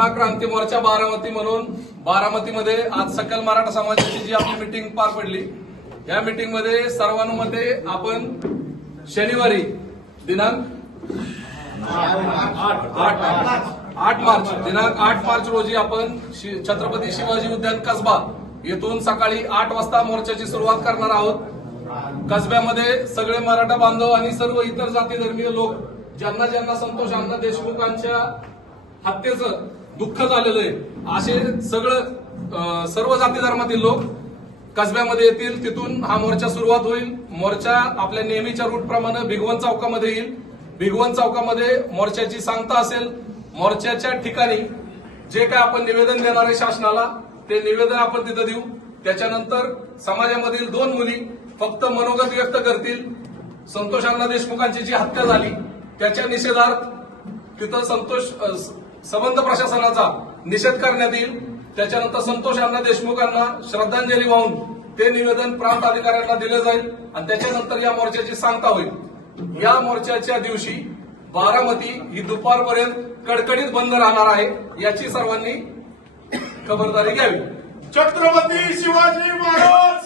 मराठा क्रांती मोर्चा बारामती म्हणून बारामतीमध्ये आज सकल मराठा समाजाची जी आपली मिटिंग पार पडली या मिटिंगमध्ये सर्वांमध्ये आपण शनिवारी दिनांक आठ आठ मार्च दिनांक आठ मार्च रोजी आपण शि- छत्रपती शिवाजी उद्यान कसबा येथून सकाळी आठ वाजता मोर्चाची सुरुवात करणार आहोत. कसब्यामध्ये सगळे मराठा बांधव आणि सर्व इतर जाती धर्मीय लोक ज्यांना ज्यांना संतोष अण्णा देशमुखांच्या हत्येचं दुःख झालेलं आहे. असे सगळं सर्व जाती धर्मातील लोक कसब्यामध्ये येतील तिथून हा मोर्चा सुरुवात होईल. मोर्चा आपल्या नेहमीच्या रूटप्रमाणे भिगवण चौकामध्ये येईल. भिगवण चौकामध्ये मोर्चाची सांगता असेल. मोर्चाच्या ठिकाणी जे काय आपण निवेदन देणार आहे शासनाला ते निवेदन आपण तिथं देऊ. त्याच्यानंतर समाजामधील दोन मुली फक्त मनोगत व्यक्त करतील. संतोष अण्णा देशमुखांची जी हत्या झाली त्याच्या निषेधार्थ तिथं संतोष संबंध प्रशासनाचा निषेध करण्यात येईल. त्याच्यानंतर संतोष अण्णा देशमुखांना श्रद्धांजली वाहून ते निवेदन प्रांत अधिकाऱ्यांना दिले जाईल आणि त्याच्यानंतर या मोर्चाची सांगता होईल. या मोर्चाच्या दिवशी बारामती ही दुपारपर्यंत कडकडीत बंद राहणार आहे याची सर्वांनी खबरदारी घ्यावी. छत्रपती शिवाजी महाराज!